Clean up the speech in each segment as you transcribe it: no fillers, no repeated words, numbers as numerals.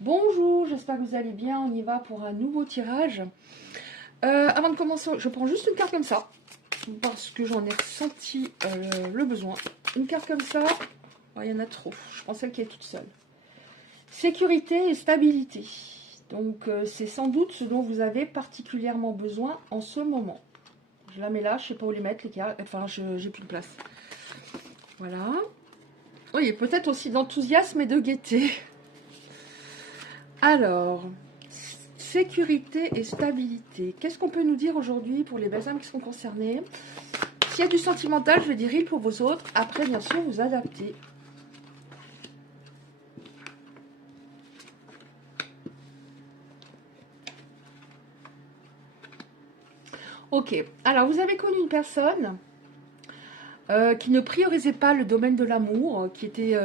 Bonjour, j'espère que vous allez bien. On y va pour un nouveau tirage. Avant de commencer, je prends juste une carte comme ça, parce que j'en ai senti le besoin. Une carte comme ça, oh, il y en a trop. Je prends celle qui est toute seule. Sécurité et stabilité. Donc, c'est sans doute ce dont vous avez particulièrement besoin en ce moment. Je la mets là, je ne sais pas où les mettre, les cartes. Enfin, j'ai plus de place. Voilà. Oui, peut-être aussi d'enthousiasme et de gaieté. Alors, sécurité et stabilité. Qu'est-ce qu'on peut nous dire aujourd'hui pour les belles âmes qui sont concernées? S'il y a du sentimental, je vais dire il pour vos autres. Après, bien sûr, vous adaptez. Ok, alors vous avez connu une personne qui ne priorisait pas le domaine de l'amour, qui était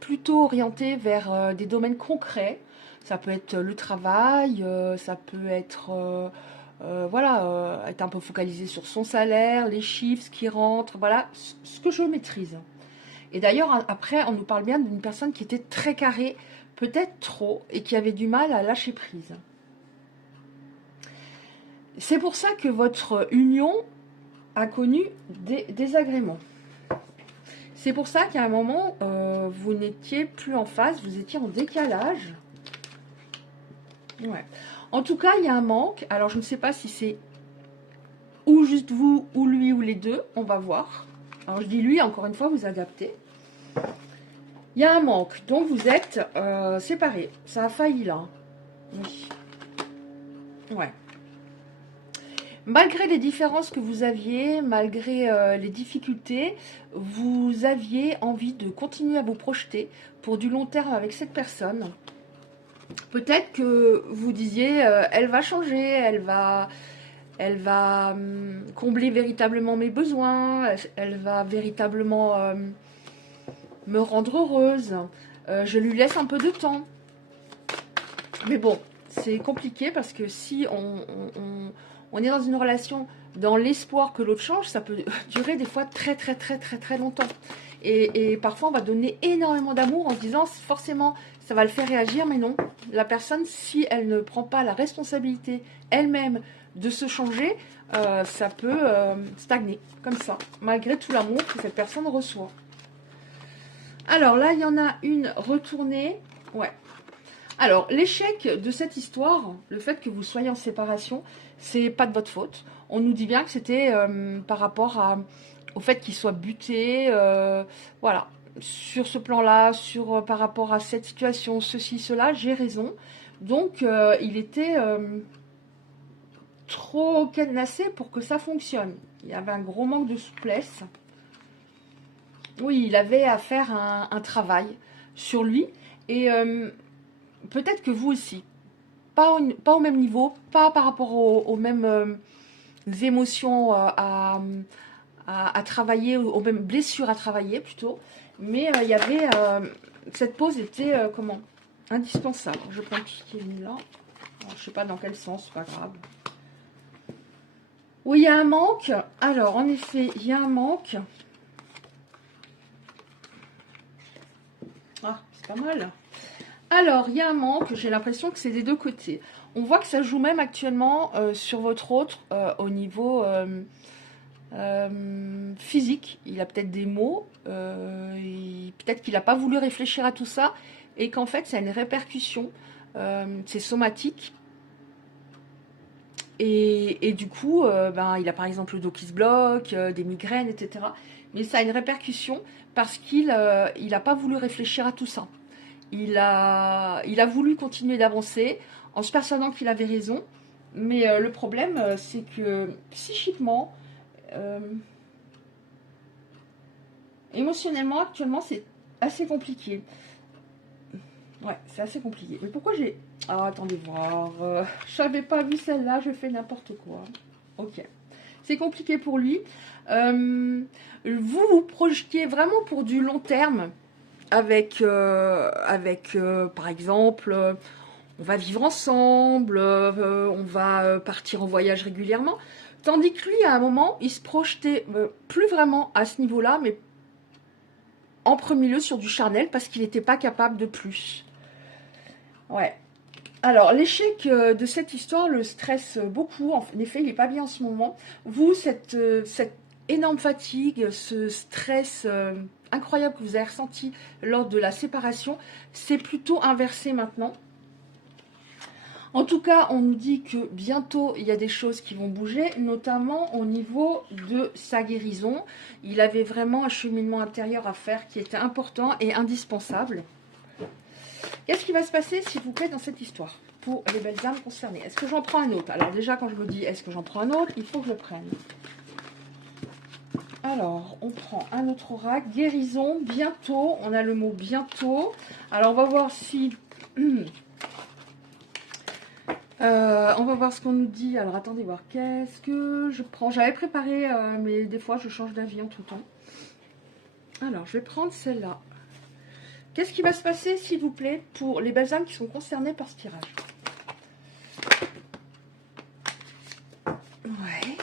plutôt orientée vers des domaines concrets. Ça peut être le travail, ça peut être voilà, être un peu focalisé sur son salaire, les chiffres, ce qui rentre, voilà, ce que je maîtrise. Et d'ailleurs, après, on nous parle bien d'une personne qui était très carrée, peut-être trop, et qui avait du mal à lâcher prise. C'est pour ça que votre union a connu des désagréments. C'est pour ça qu'à un moment, vous n'étiez plus en phase, vous étiez en décalage. Ouais. En tout cas, il y a un manque. Alors, je ne sais pas si c'est ou juste vous, ou lui, ou les deux. On va voir. Alors, je dis lui, encore une fois, vous adaptez. Il y a un manque. Donc, vous êtes séparés. Ça a failli là. Oui. Ouais. Malgré les différences que vous aviez, malgré les difficultés, vous aviez envie de continuer à vous projeter pour du long terme avec cette personne. Peut-être que vous disiez, elle va changer, elle va combler véritablement mes besoins, elle va véritablement me rendre heureuse. Je lui laisse un peu de temps. Mais bon, c'est compliqué parce que si on est dans une relation dans l'espoir que l'autre change, ça peut durer des fois très très très très très longtemps. Et parfois on va donner énormément d'amour en se disant forcément ça va le faire réagir, mais non. La personne, si elle ne prend pas la responsabilité elle-même de se changer, ça peut stagner comme ça, malgré tout l'amour que cette personne reçoit. Alors là, il y en a une retournée. Ouais. Alors, l'échec de cette histoire, le fait que vous soyez en séparation, c'est pas de votre faute. On nous dit bien que c'était par rapport au fait qu'il soit buté, voilà, sur ce plan-là, par rapport à cette situation, ceci, cela, j'ai raison. Donc, il était trop cadenassé pour que ça fonctionne. Il y avait un gros manque de souplesse. Oui, il avait à faire un travail sur lui. Et peut-être que vous aussi. Pas au même niveau, pas par rapport aux mêmes émotions à travailler, aux mêmes blessures à travailler plutôt. Mais il y avait. Cette pause était comment indispensable. Je prends tout ce qui est mis là. Alors, je sais pas dans quel sens, c'est pas grave. Oui, il y a un manque. Alors, en effet, il y a un manque. Ah, c'est pas mal. Alors, il y a un manque, j'ai l'impression que c'est des deux côtés. On voit que ça joue même actuellement sur votre autre au niveau physique. Il a peut-être des maux, peut-être qu'il n'a pas voulu réfléchir à tout ça et qu'en fait, ça a une répercussion. C'est somatique. Et du coup, il a par exemple le dos qui se bloque, des migraines, etc. Mais ça a une répercussion parce qu'il n'a pas voulu réfléchir à tout ça. Il a voulu continuer d'avancer en se persuadant qu'il avait raison. Mais le problème, c'est que psychiquement, euh, émotionnellement, actuellement, c'est assez compliqué. Ouais, c'est assez compliqué. Mais pourquoi j'ai... Ah, attendez voir. Je n'avais pas vu celle-là, je fais n'importe quoi. Ok. C'est compliqué pour lui. Vous vous projetiez vraiment pour du long terme avec par exemple, on va vivre ensemble, on va partir en voyage régulièrement. Tandis que lui, à un moment, il se projetait plus vraiment à ce niveau-là, mais en premier lieu sur du charnel, parce qu'il n'était pas capable de plus. Ouais. Alors, l'échec de cette histoire le stresse beaucoup. En effet, il n'est pas bien en ce moment. Vous, cette énorme fatigue, ce stress incroyable que vous avez ressenti lors de la séparation, c'est plutôt inversé maintenant. En tout cas, on nous dit que bientôt, il y a des choses qui vont bouger, notamment au niveau de sa guérison. Il avait vraiment un cheminement intérieur à faire qui était important et indispensable. Qu'est-ce qui va se passer, s'il vous plaît, dans cette histoire pour les belles âmes concernées? Est-ce que j'en prends un autre? Alors déjà, quand je me dis est-ce que j'en prends un autre, il faut que je le prenne. Alors, on prend un autre oracle. Guérison, bientôt. On a le mot bientôt. Alors, on va voir si... on va voir ce qu'on nous dit. Alors, attendez voir. Qu'est-ce que je prends? J'avais préparé, mais des fois, je change d'avis en tout temps. Alors, je vais prendre celle-là. Qu'est-ce qui va se passer, s'il vous plaît, pour les belles âmes qui sont concernées par ce tirage? Ouais.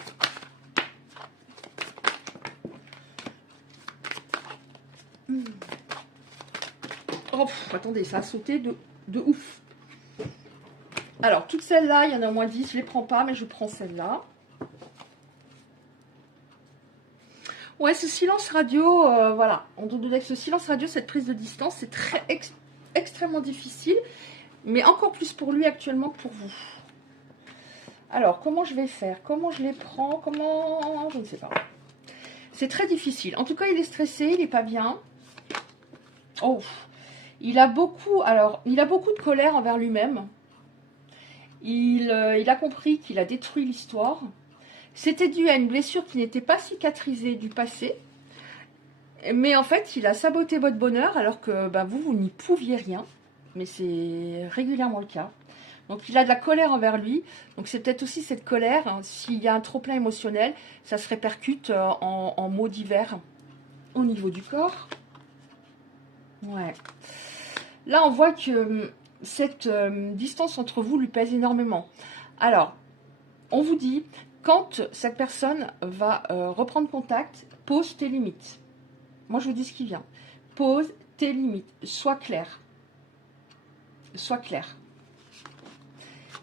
Oh, attendez, ça a sauté de ouf. Alors, toutes celles-là, il y en a au moins 10. Je ne les prends pas, mais je prends celle-là. Ouais, ce silence radio, voilà. On doute avec ce silence radio, cette prise de distance, c'est extrêmement difficile. Mais encore plus pour lui actuellement que pour vous. Alors, comment je vais faire? Comment je les prends? Comment... Je ne sais pas. C'est très difficile. En tout cas, il est stressé, il n'est pas bien. Oh, il a beaucoup... Alors, il a beaucoup de colère envers lui-même. Il a compris qu'il a détruit l'histoire. C'était dû à une blessure qui n'était pas cicatrisée du passé. Mais en fait, il a saboté votre bonheur alors que bah, vous n'y pouviez rien. Mais c'est régulièrement le cas. Donc il a de la colère envers lui. Donc c'est peut-être aussi cette colère, hein, s'il y a un trop-plein émotionnel, ça se répercute en mots divers au niveau du corps. Ouais. Là, on voit que cette distance entre vous lui pèse énormément. Alors, on vous dit, quand cette personne va reprendre contact, pose tes limites. Moi, je vous dis ce qui vient. Pose tes limites. Sois clair. Sois clair.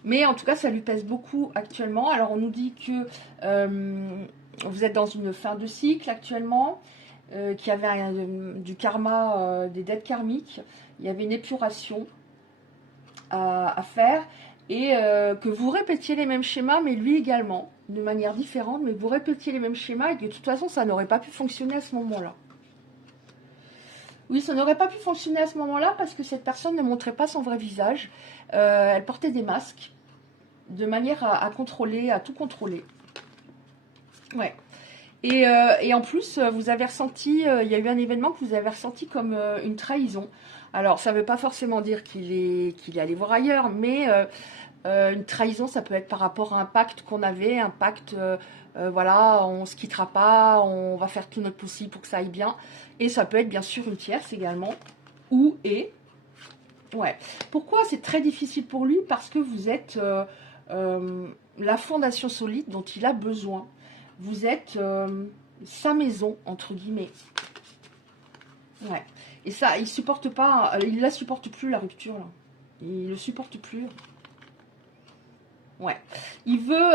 Mais en tout cas, ça lui pèse beaucoup actuellement. Alors, on nous dit que vous êtes dans une fin de cycle actuellement, qu'il y avait du karma, des dettes karmiques. Il y avait une épuration à faire. Et que vous répétiez les mêmes schémas, mais lui également, de manière différente. Mais vous répétiez les mêmes schémas et que de toute façon, ça n'aurait pas pu fonctionner à ce moment-là. Oui, ça n'aurait pas pu fonctionner à ce moment-là parce que cette personne ne montrait pas son vrai visage. Elle portait des masques de manière à contrôler, à tout contrôler. Ouais. Et en plus, vous avez ressenti, il y a eu un événement que vous avez ressenti comme une trahison. Alors, ça ne veut pas forcément dire qu'il est allé voir ailleurs, mais une trahison, ça peut être par rapport à un pacte qu'on avait, un pacte, voilà, on ne se quittera pas, on va faire tout notre possible pour que ça aille bien. Et ça peut être bien sûr une tierce également, ou et. Ouais. Pourquoi c'est très difficile pour lui? Parce que vous êtes la fondation solide dont il a besoin. Vous êtes sa maison, entre guillemets. Ouais. Et ça, il supporte pas, il la supporte plus, la rupture, là. Il le supporte plus. Ouais. Il veut,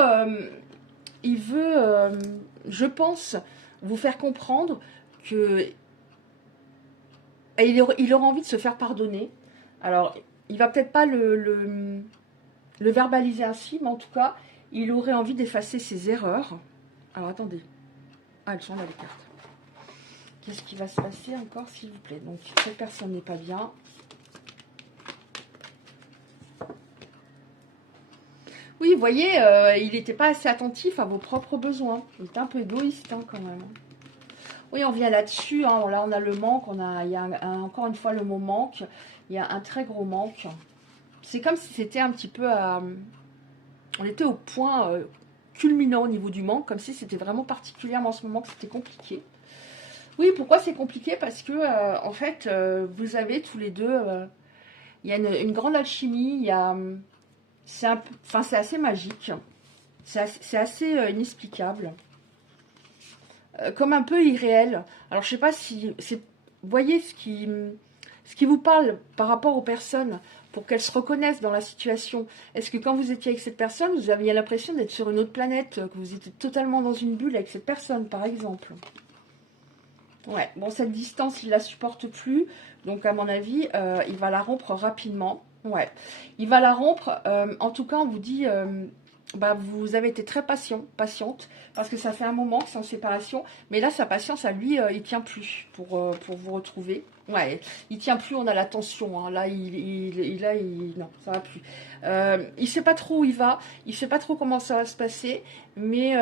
je pense, vous faire comprendre que il aura envie de se faire pardonner. Alors, il va peut-être pas le verbaliser ainsi, mais en tout cas, il aurait envie d'effacer ses erreurs. Alors, attendez. Ah, elles sont là, les cartes. Qu'est-ce qui va se passer encore, s'il vous plaît? Donc, cette personne n'est pas bien. Oui, vous voyez, il n'était pas assez attentif à vos propres besoins. Il était un peu égoïste, hein, quand même. Oui, on vient là-dessus. Hein. Là, on a le manque. Il y a encore une fois le mot manque. Il y a un très gros manque. C'est comme si c'était un petit peu on était au point culminant au niveau du manque, comme si c'était vraiment particulièrement en ce moment que c'était compliqué. Oui, pourquoi c'est compliqué? Parce que, en fait, vous avez tous les deux... il y a une grande alchimie. Il y a... c'est assez magique. C'est assez inexplicable. Comme un peu irréel. Alors, je sais pas si... Vous voyez ce qui vous parle par rapport aux personnes pour qu'elle se reconnaisse dans la situation. Est-ce que quand vous étiez avec cette personne, vous aviez l'impression d'être sur une autre planète, que vous étiez totalement dans une bulle avec cette personne, par exemple? Ouais, bon, cette distance, il ne la supporte plus. Donc, à mon avis, il va la rompre rapidement. Ouais, il va la rompre. En tout cas, on vous dit... bah, vous avez été très patiente, parce que ça fait un moment que c'est en séparation, mais là, sa patience à lui, il tient plus pour vous retrouver. Ouais, il tient plus, on a la tension, hein. Là, non, ça va plus. Il sait pas trop où il va, il sait pas trop comment ça va se passer, mais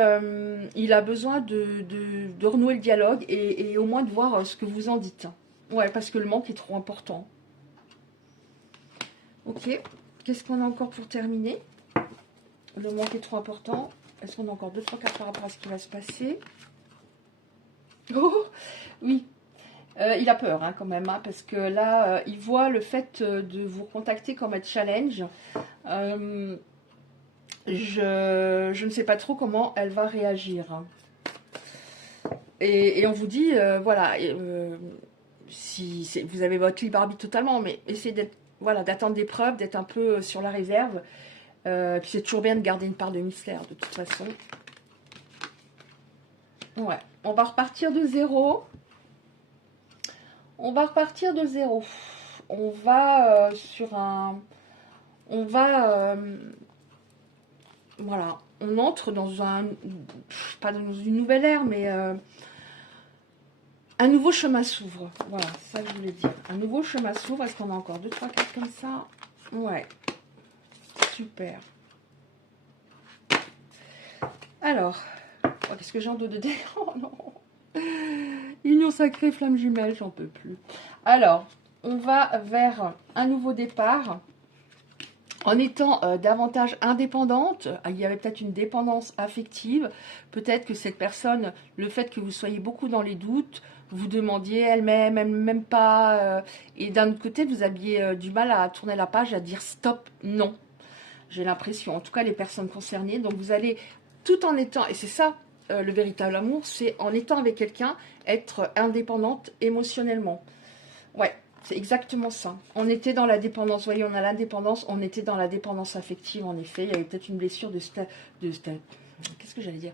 il a besoin de renouer le dialogue et au moins de voir ce que vous en dites. Ouais, parce que le manque est trop important. Ok, qu'est-ce qu'on a encore pour terminer? Le manque est trop important. Est-ce qu'on a encore 2-3 cartes par rapport à ce qui va se passer? Oh, oui. Il a peur, hein, quand même, hein, parce que là, il voit le fait de vous contacter comme un challenge. Je ne sais pas trop comment elle va réagir. Et on vous dit, voilà, si vous avez votre libre arbitre totalement, mais essayez d'être, voilà, d'attendre des preuves, d'être un peu sur la réserve. Puis c'est toujours bien de garder une part de mystère, de toute façon. Ouais, on va repartir de zéro. On va repartir de zéro. On va sur un... On va... voilà, on entre dans un... Pas dans une nouvelle ère, mais... un nouveau chemin s'ouvre. Voilà, c'est ça que je voulais dire. Un nouveau chemin s'ouvre. Est-ce qu'on a encore 2-3 cartes comme ça? Ouais. Super. Alors, oh, qu'est-ce que j'ai en dos de dé? Oh non! Union sacrée, flamme jumelle, j'en peux plus. Alors, on va vers un nouveau départ. En étant davantage indépendante, il y avait peut-être une dépendance affective. Peut-être que cette personne, le fait que vous soyez beaucoup dans les doutes, vous demandiez elle-même, elle m'aime pas. Et d'un autre côté, vous aviez du mal à tourner la page, à dire stop, non. J'ai l'impression, en tout cas les personnes concernées. Donc vous allez, tout en étant, et c'est ça le véritable amour, c'est en étant avec quelqu'un, être indépendante émotionnellement. Ouais, c'est exactement ça. On était dans la dépendance, vous voyez, on a l'indépendance, on était dans la dépendance affective, en effet. Il y avait peut-être une blessure qu'est-ce que j'allais dire?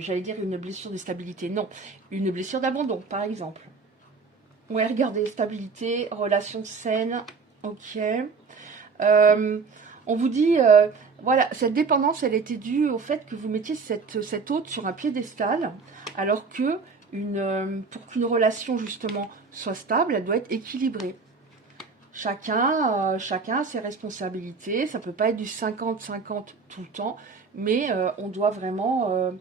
J'allais dire une blessure de stabilité. Non, une blessure d'abandon, par exemple. Ouais, regardez, stabilité, relation saine, ok. On vous dit, voilà, cette dépendance, elle était due au fait que vous mettiez cette hôte sur un piédestal, alors que pour qu'une relation, justement, soit stable, elle doit être équilibrée. Chacun a ses responsabilités, ça ne peut pas être du 50-50 tout le temps, mais on doit vraiment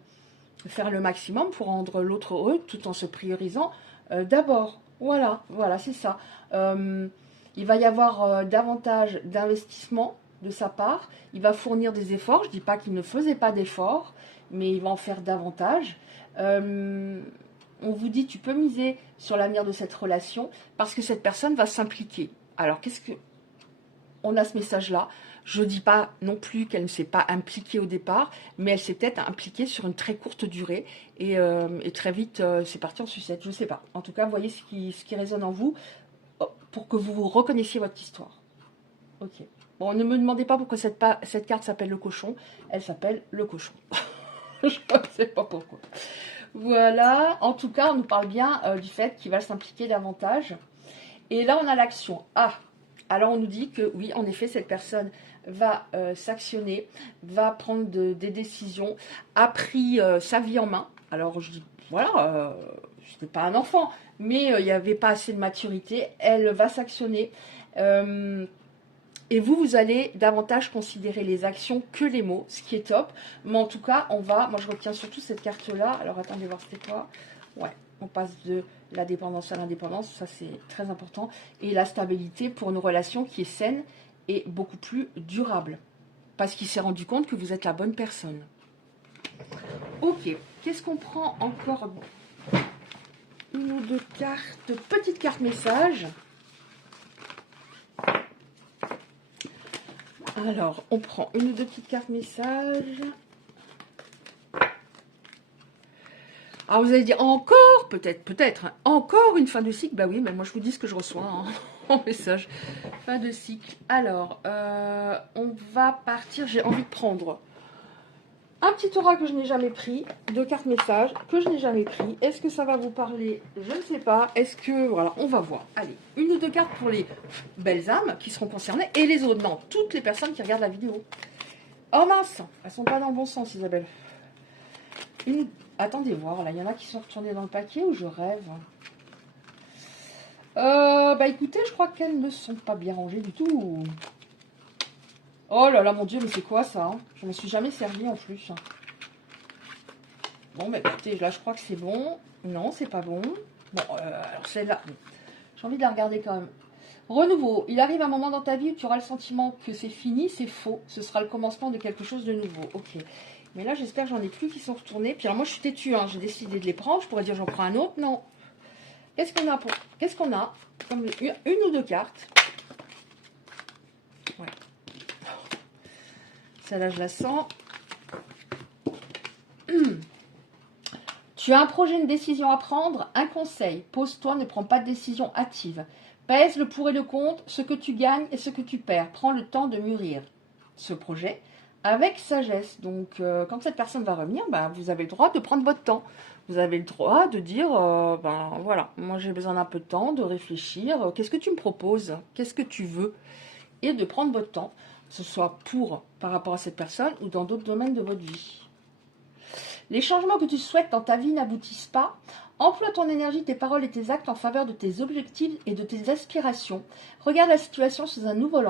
faire le maximum pour rendre l'autre heureux, tout en se priorisant d'abord. Voilà, c'est ça. Il va y avoir davantage d'investissement de sa part. Il va fournir des efforts. Je ne dis pas qu'il ne faisait pas d'efforts, mais il va en faire davantage. On vous dit, tu peux miser sur l'avenir de cette relation parce que cette personne va s'impliquer. Alors, qu'est-ce que... On a ce message-là. Je ne dis pas non plus qu'elle ne s'est pas impliquée au départ, mais elle s'est peut-être impliquée sur une très courte durée. Et très vite, c'est parti en sucette. Je ne sais pas. En tout cas, voyez ce qui résonne en vous pour que vous reconnaissiez votre histoire. Ok. Bon, ne me demandez pas pourquoi cette carte s'appelle le cochon. Elle s'appelle le cochon. Je ne sais pas pourquoi. Voilà. En tout cas, on nous parle bien du fait qu'il va s'impliquer davantage. Et là, on a l'action. Ah, alors on nous dit que oui, en effet, cette personne va s'actionner, va prendre des décisions, a pris sa vie en main. Alors je dis, voilà, je n'étais pas un enfant, mais il n'y avait pas assez de maturité. Elle va s'actionner. Et vous allez davantage considérer les actions que les mots, ce qui est top. Mais en tout cas, moi je retiens surtout cette carte-là. Alors attendez voir c'était quoi. Ouais, on passe de la dépendance à l'indépendance, ça c'est très important. Et la stabilité pour une relation qui est saine et beaucoup plus durable. Parce qu'il s'est rendu compte que vous êtes la bonne personne. Ok, qu'est-ce qu'on prend encore? Une ou deux cartes, petites cartes messages. Alors, on prend une ou deux petites cartes messages. Alors, vous allez dire, encore, peut-être, hein, encore une fin de cycle. Bah oui, mais moi je vous dis ce que je reçois. Hein. en message. Fin de cycle. Alors, on va partir. J'ai envie de prendre un petit aura que je n'ai jamais pris, 2 cartes messages que je n'ai jamais pris. Est-ce que ça va vous parler? Je ne sais pas. Est-ce que... Voilà, on va voir. Allez, 1 ou 2 cartes pour les belles âmes qui seront concernées et les autres. Non, toutes les personnes qui regardent la vidéo. Oh mince, elles sont pas dans le bon sens, Isabelle. Attendez voir, là, il y en a qui sont retournés dans le paquet ou je rêve? Bah écoutez, je crois qu'elles ne sont pas bien rangées du tout. Oh là là, mon Dieu, mais c'est quoi ça, hein? Je ne me suis jamais servi en plus. Bon, bah écoutez, là, je crois que c'est bon. Non, c'est pas bon. Bon, alors celle-là, j'ai envie de la regarder quand même. Renouveau. Il arrive un moment dans ta vie où tu auras le sentiment que c'est fini, c'est faux. Ce sera le commencement de quelque chose de nouveau. Ok. Mais là, j'espère que j'en ai plus qui sont retournés. Puis alors, moi, je suis têtue, hein. J'ai décidé de les prendre. Je pourrais dire, j'en prends un autre. Non. Qu'est-ce qu'on a pour... Qu'est-ce qu'on a? Comme une ou 2 cartes. Ouais. Celle-là, je la sens. Tu as un projet, une décision à prendre, un conseil. Pose-toi, ne prends pas de décision hâtive. Pèse le pour et le contre, ce que tu gagnes et ce que tu perds. Prends le temps de mûrir ce projet avec sagesse. Donc, quand cette personne va revenir, ben, vous avez le droit de prendre votre temps. Vous avez le droit de dire, ben voilà, moi j'ai besoin d'un peu de temps, de réfléchir. Qu'est-ce que tu me proposes? Qu'est-ce que tu veux? Et de prendre votre temps, que ce soit par rapport à cette personne ou dans d'autres domaines de votre vie. Les changements que tu souhaites dans ta vie n'aboutissent pas. Emploie ton énergie, tes paroles et tes actes en faveur de tes objectifs et de tes aspirations. Regarde la situation sous un nouvel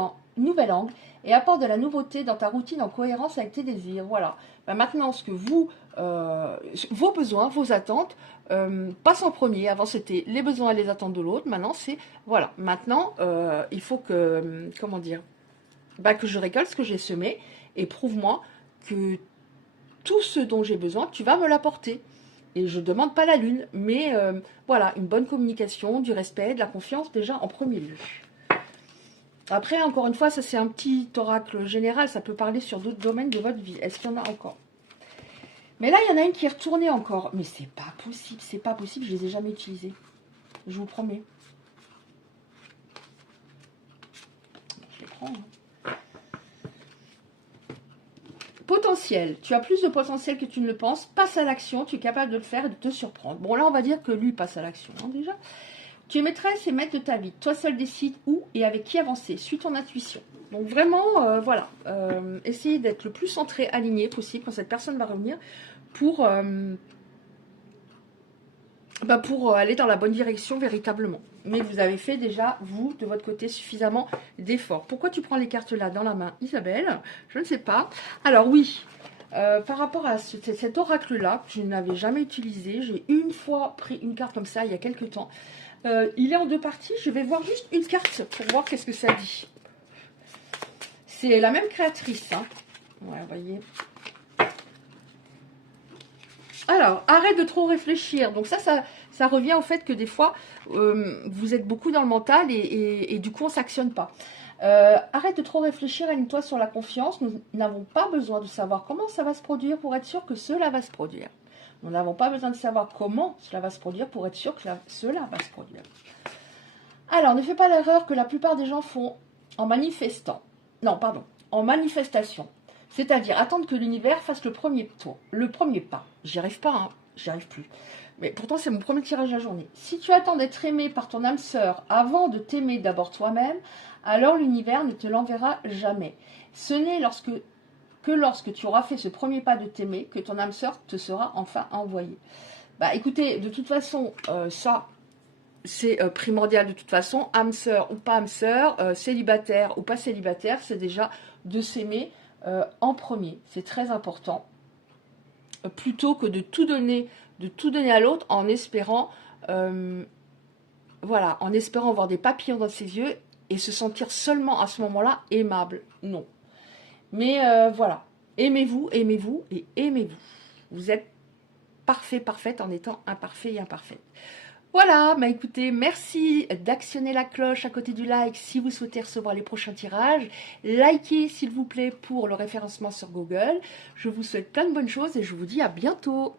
angle et apporte de la nouveauté dans ta routine en cohérence avec tes désirs. Voilà. Ben maintenant, ce que vos besoins, vos attentes passent en premier. Avant, c'était les besoins et les attentes de l'autre. Maintenant, c'est... Voilà. Maintenant, il faut que... Comment dire? Ben, que je récolte ce que j'ai semé et prouve-moi que tout ce dont j'ai besoin, tu vas me l'apporter. Et je ne demande pas la lune, mais voilà, une bonne communication, du respect, de la confiance déjà en premier lieu. Après, encore une fois, ça c'est un petit oracle général, ça peut parler sur d'autres domaines de votre vie. Est-ce qu'il y en a encore? Mais là, il y en a une qui est retournée encore. Mais c'est pas possible, je les ai jamais utilisées. Je vous promets. Je les prends, hein. Potentiel. Tu as plus de potentiel que tu ne le penses. Passe à l'action. Tu es capable de le faire et de te surprendre. Bon, là, on va dire que lui passe à l'action, hein, déjà. Tu es maîtresse et maître de ta vie. Toi seul décide où et avec qui avancer. Suis ton intuition. Donc, vraiment, voilà. Essayez d'être le plus centré, aligné possible quand cette personne va revenir pour aller dans la bonne direction véritablement. Mais vous avez fait déjà, vous, de votre côté, suffisamment d'efforts. Pourquoi tu prends les cartes là dans la main, Isabelle? Je ne sais pas. Alors oui, par rapport à cet oracle-là, que je n'avais jamais utilisé, j'ai une fois pris une carte comme ça, il y a quelques temps. Il est en 2 parties. Je vais voir juste une carte pour voir qu'est-ce que ça dit. C'est la même créatrice, hein. Ouais, vous voyez. Alors, arrête de trop réfléchir. Donc ça revient au fait que des fois, vous êtes beaucoup dans le mental et du coup, on ne s'actionne pas. Arrête de trop réfléchir, aligne-toi sur la confiance. Nous n'avons pas besoin de savoir comment ça va se produire pour être sûr que cela va se produire. Nous n'avons pas besoin de savoir comment cela va se produire pour être sûr que cela va se produire. Alors, ne fais pas l'erreur que la plupart des gens font en manifestant. Non, pardon, en manifestation. C'est-à-dire attendre que l'univers fasse le premier pas. J'y arrive pas, hein, j'y arrive plus. Mais pourtant, c'est mon premier tirage de la journée. Si tu attends d'être aimé par ton âme sœur avant de t'aimer d'abord toi-même, alors l'univers ne te l'enverra jamais. Ce n'est que lorsque tu auras fait ce premier pas de t'aimer que ton âme sœur te sera enfin envoyée. Bah écoutez, de toute façon, ça, c'est primordial de toute façon. Âme sœur ou pas âme sœur, célibataire ou pas célibataire, c'est déjà de s'aimer en premier. C'est très important. Plutôt que de tout donner à l'autre en espérant, voilà, en espérant voir des papillons dans ses yeux et se sentir seulement à ce moment-là aimable. Non. Mais voilà, aimez-vous et aimez-vous. Vous êtes parfait, parfaite en étant imparfait et imparfaite. Voilà, bah écoutez, merci d'actionner la cloche à côté du like si vous souhaitez recevoir les prochains tirages. Likez s'il vous plaît pour le référencement sur Google. Je vous souhaite plein de bonnes choses et je vous dis à bientôt.